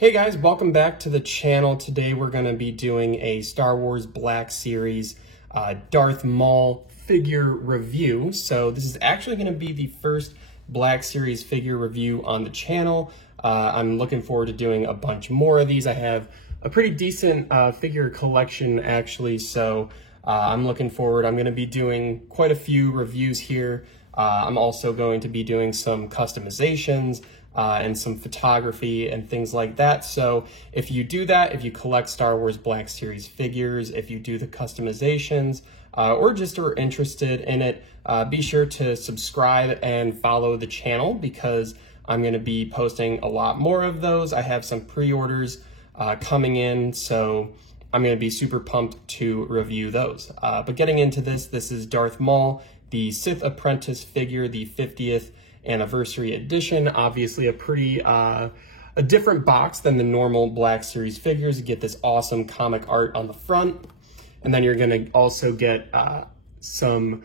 Hey guys, welcome back to the channel. Today we're going to be doing a Star Wars Black Series Darth Maul figure review. So this is actually going to be the first Black Series figure review on the channel. I'm looking forward to doing a bunch more of these. I have a pretty decent figure collection actually, so I'm looking forward. I'm going to be doing quite a few reviews here. I'm also going to be doing some customizations and some photography and things like that. So if you do that, if you collect Star Wars Black Series figures, if you do the customizations, or just are interested in it, be sure to subscribe and follow the channel because I'm going to be posting a lot more of those. I have some pre-orders coming in, so I'm going to be super pumped to review those. But getting into this is Darth Maul, the Sith Apprentice figure, the 50th anniversary edition. Obviously a pretty a different box than the normal Black Series figures. You get this awesome comic art on the front, and then you're going to also get some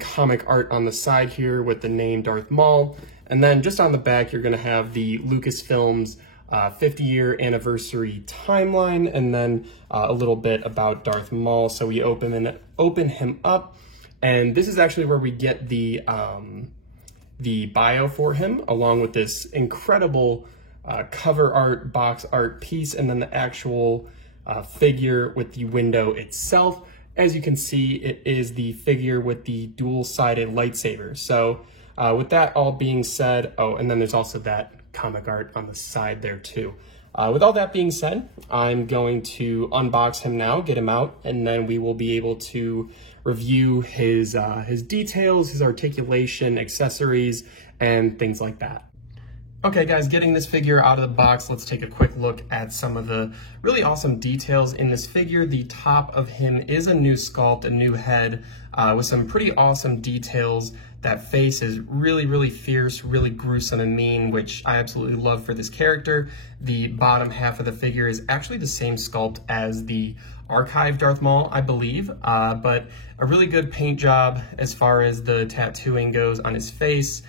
comic art on the side here with the name Darth Maul, and then just on the back you're going to have the Lucasfilm's 50-year anniversary timeline, and then a little bit about Darth Maul. So we open him up, and this is actually where we get the bio for him, along with this incredible cover art, box art piece, and then the actual figure with the window itself. As you can see, it is the figure with the dual-sided lightsaber. So with that all being said, oh, and then there's also that comic art on the side there too. With all that being said, I'm going to unbox him now, get him out, and then we will be able to review his details, his articulation, accessories, and things like that. Okay guys, getting this figure out of the box, let's take a quick look at some of the really awesome details in this figure. The top of him is a new sculpt, a new head, with some pretty awesome details. That face is really, really fierce, really gruesome and mean, which I absolutely love for this character. The bottom half of the figure is actually the same sculpt as the archive Darth Maul, I believe, but a really good paint job as far as the tattooing goes on his face.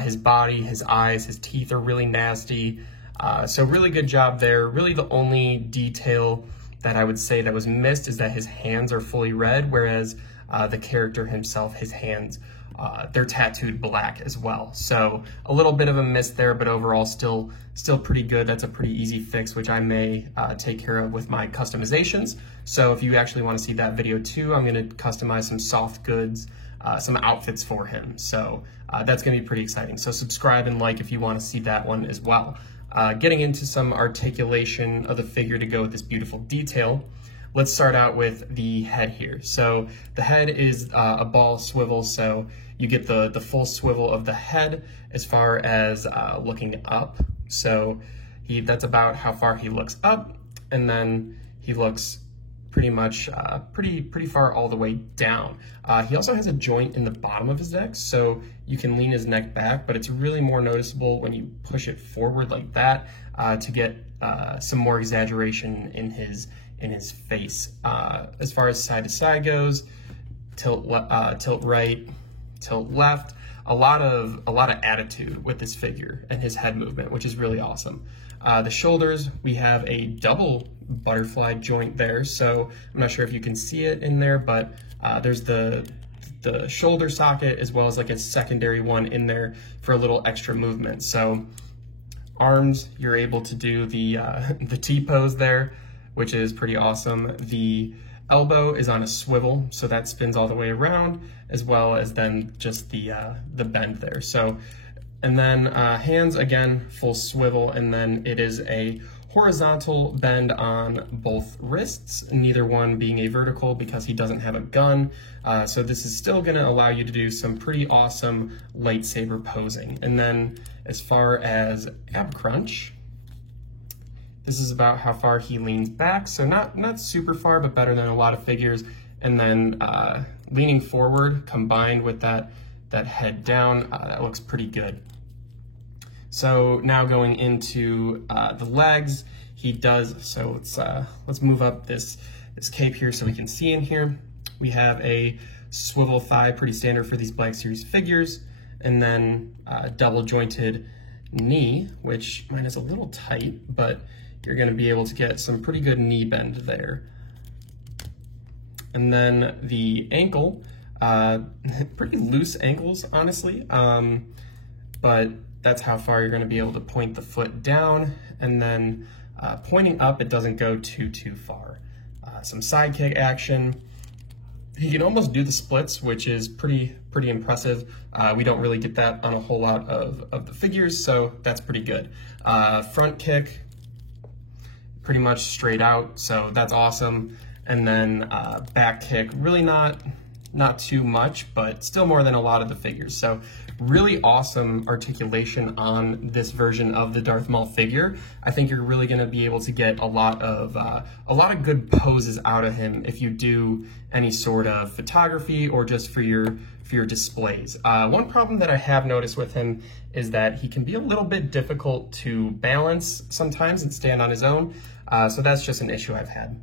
His body, his eyes, his teeth are really nasty. So really good job there. Really the only detail that I would say that was missed is that his hands are fully red, whereas the character himself, his hands, they're tattooed black as well. So a little bit of a miss there, but overall still pretty good. That's a pretty easy fix, which I may take care of with my customizations. So if you actually want to see that video too, I'm going to customize some soft goods, some outfits for him. So that's going to be pretty exciting. So subscribe and like if you want to see that one as well. Getting into some articulation of the figure to go with this beautiful detail. Let's start out with the head here. So the head is a ball swivel, so you get the full swivel of the head as far as looking up. So that's about how far he looks up, and then he looks pretty much pretty far all the way down. He also has a joint in the bottom of his neck, so you can lean his neck back, but it's really more noticeable when you push it forward like that to get some more exaggeration in his face. As far as side to side goes, tilt right, tilt left. A lot of attitude with this figure and his head movement, which is really awesome. The shoulders, we have a double butterfly joint there, so I'm not sure if you can see it in there, but there's the shoulder socket as well as like a secondary one in there for a little extra movement. So arms, you're able to do the T-pose there, which is pretty awesome. The elbow is on a swivel, so that spins all the way around, as well as then just the bend there. So, and then hands, again, full swivel, and then it is a horizontal bend on both wrists, neither one being a vertical because he doesn't have a gun. So this is still gonna allow you to do some pretty awesome lightsaber posing. And then as far as ab crunch, this is about how far he leans back, so not super far, but better than a lot of figures. And then leaning forward combined with that head down, that looks pretty good. So now going into the legs, he does, so let's move up this cape here so we can see in here. We have a swivel thigh, pretty standard for these Black Series figures, and then double jointed knee, which mine is a little tight, but you're going to be able to get some pretty good knee bend there. And then the ankle, pretty loose ankles, honestly, but that's how far you're going to be able to point the foot down, and then pointing up, it doesn't go too far. Some side kick action. He can almost do the splits, which is pretty impressive. We don't really get that on a whole lot of the figures, so that's pretty good. Front kick, pretty much straight out, so that's awesome. And then back kick, really not too much, but still more than a lot of the figures. So really awesome articulation on this version of the Darth Maul figure. I think you're really going to be able to get a lot of good poses out of him if you do any sort of photography or just for your displays. One problem that I have noticed with him is that he can be a little bit difficult to balance sometimes and stand on his own. So that's just an issue I've had.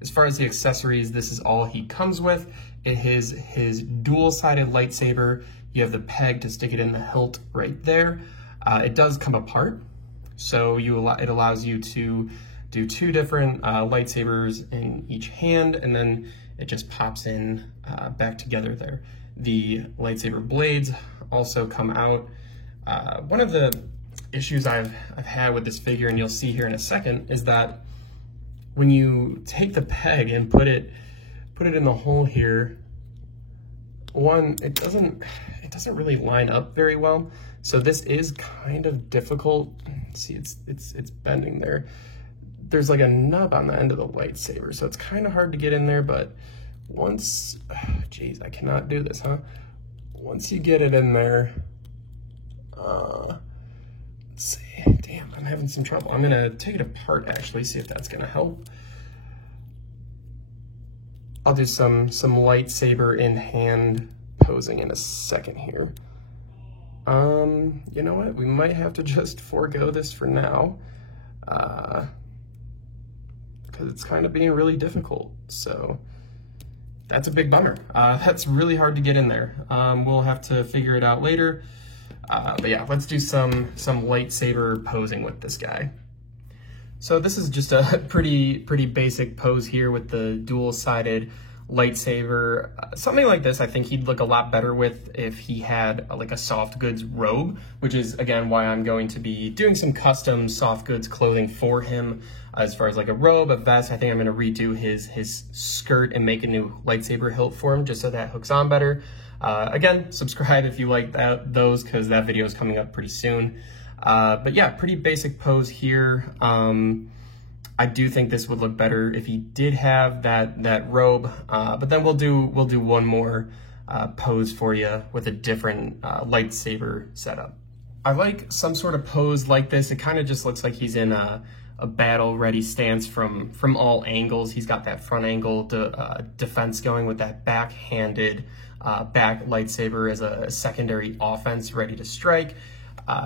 As far as the accessories, this is all he comes with. It is his dual-sided lightsaber. You have the peg to stick it in the hilt right there. It does come apart, so it allows you to do two different lightsabers in each hand, and then it just pops in back together there. The lightsaber blades also come out. One of the issues I've had with this figure, and you'll see here in a second, is that when you take the peg and put it in the hole here, it doesn't really line up very well. So this is kind of difficult. See, it's bending there. There's like a nub on the end of the lightsaber, so it's kind of hard to get in there, but once, geez, I cannot do this, huh? Once you get it in there, let's see, damn, I'm having some trouble. I'm gonna take it apart actually, see if that's gonna help. I'll do some lightsaber in hand posing in a second here. You know what? We might have to just forego this for now, because it's kind of being really difficult. So that's a big bummer. That's really hard to get in there. We'll have to figure it out later. But yeah, let's do some lightsaber posing with this guy. So this is just a pretty basic pose here with the dual-sided lightsaber. Something like this, I think he'd look a lot better with if he had like a soft goods robe, which is again why I'm going to be doing some custom soft goods clothing for him. As far as like a robe, a vest, I think I'm going to redo his skirt and make a new lightsaber hilt for him just so that hooks on better. Again, subscribe if you like those, because that video is coming up pretty soon. But yeah, pretty basic pose here. I do think this would look better if he did have that robe, but then we'll do one more pose for you with a different lightsaber setup. I like some sort of pose like this. It kind of just looks like he's in a battle-ready stance from all angles. He's got that front angle defense going with that back-handed back lightsaber as a secondary offense ready to strike.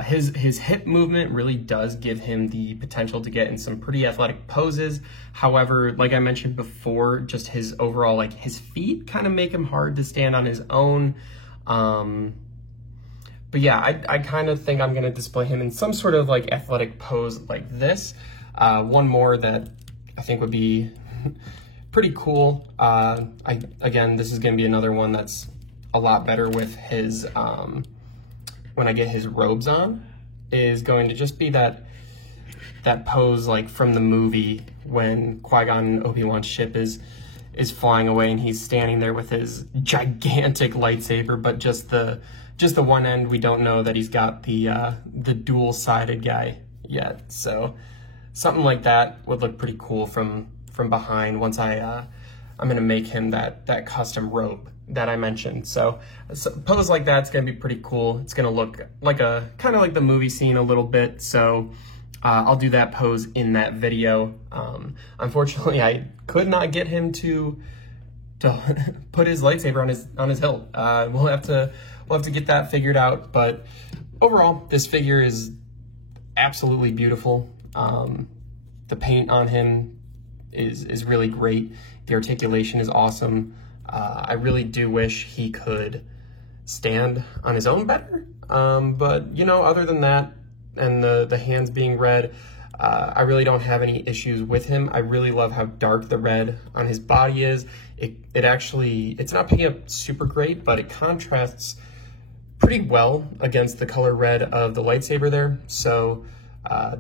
His hip movement really does give him the potential to get in some pretty athletic poses. However, like I mentioned before, just his overall, like his feet kind of make him hard to stand on his own. But yeah, I kind of think I'm going to display him in some sort of like athletic pose like this. One more that I think would be pretty cool. Again, this is going to be another one that's a lot better with his, when I get his robes on, is going to just be that pose like from the movie when Qui-Gon and Obi-Wan's ship is flying away and he's standing there with his gigantic lightsaber, but just the one end, we don't know that he's got the dual-sided guy yet. So something like that would look pretty cool from behind once I'm gonna make him that custom robe that I mentioned. So a pose like that's gonna be pretty cool. It's gonna look like kind of like the movie scene a little bit. So I'll do that pose in that video. Unfortunately, I could not get him to put his lightsaber on his hilt. We'll have to get that figured out. But overall, this figure is absolutely beautiful. The paint on him is really great. The articulation is awesome. I really do wish he could stand on his own better. But, you know, other than that, and the hands being red, I really don't have any issues with him. I really love how dark the red on his body is. It actually, it's not picking up super great, but it contrasts pretty well against the color red of the lightsaber there. So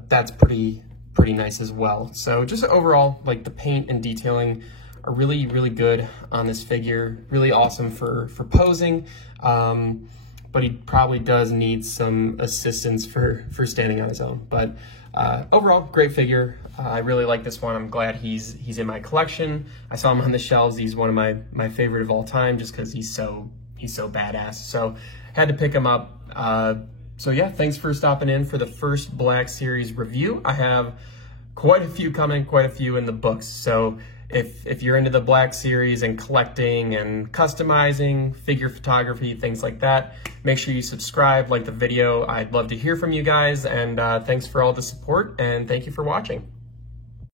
that's pretty nice as well. So just overall, like the paint and detailing are really, really good on this figure. Really awesome for posing. But he probably does need some assistance for standing on his own. But overall, great figure. I really like this one. I'm glad he's in my collection. I saw him on the shelves. He's one of my favorite of all time, just because he's so badass. So had to pick him up. So yeah, thanks for stopping in for the first Black Series review. I have quite a few coming, quite a few in the books. So if you're into the Black Series and collecting and customizing, figure photography, things like that, make sure you subscribe, like the video. I'd love to hear from you guys, and thanks for all the support, and thank you for watching.